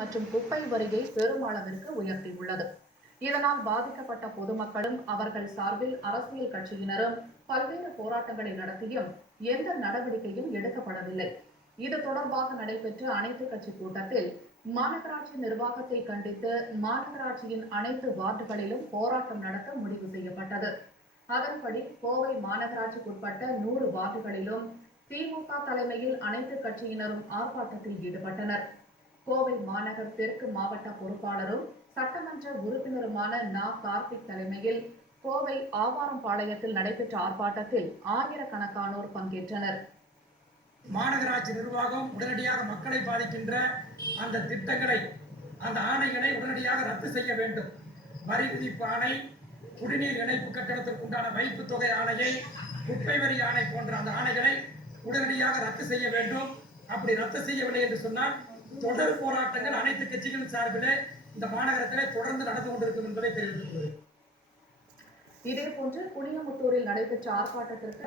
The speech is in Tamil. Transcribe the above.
மற்றும் குப்பை வரியை பெருமளவிற்கு உயர்த்தியுள்ளது. இதனால் பாதிக்கப்பட்ட பொதுமக்களும் அவர்கள் சார்பில் அரசியல் கட்சியினரும் பல்வேறு போராட்டங்களை நடத்தியும் எந்த நடவடிக்கையும் எடுக்கப்படவில்லை. இது தொடர்பாக நடைபெற்ற அனைத்துக் கட்சி கூட்டத்தில் மாநகராட்சி நிர்வாகத்தை கண்டித்து மாநகராட்சியின் அனைத்து வார்டுகளிலும் போராட்டம் நடத்த முடிவு செய்யப்பட்டது. அதன்படி கோவை மாநகராட்சிக்குட்பட்ட 100 வார்டுகளிலும் திமுக தலைமையில் அனைத்து கட்சியினரும் ஆர்ப்பாட்டத்தில் ஈடுபட்டனர். கோவை மாநகர் தெற்கு மாவட்ட பொறுப்பாளரும் சட்டமன்ற உறுப்பினருமான கார்த்திக் தலைமையில் கோவை ஆவாரம்பாளையத்தில் நடைபெற்ற ஆர்ப்பாட்டத்தில் ஆயிரக்கணக்கானோர் பங்கேற்றனர். மாநகராட்சி நிர்வாகம் உடனடியாக மக்களை பாதிக்கின்ற அந்த திட்டங்களை, அந்த ஆணைகளை உடனடியாக ரத்து செய்ய வேண்டும். வரி விதிப்பு ஆணை, குடிநீர் இணைப்பு கட்டணத்திற்குண்டான வைப்பு தொகை ஆணையை, குப்பை வரி ஆணை போன்ற அந்த ஆணைகளை உடனடியாக ரத்து செய்ய வேண்டும். அப்படி ரத்து செய்யவில்லை என்று சொன்னால் தொடர் போராட்டங்கள் அனைத்து கட்சிகளின் சார்பிலே இந்த மாநகரத்திலே தொடர்ந்து நடந்து கொண்டிருக்கும் என்பதை தெரிவித்துள்ளது. இதேபோன்று குனியமுத்தூரில் நடைபெற்ற ஆர்ப்பாட்டத்திற்கு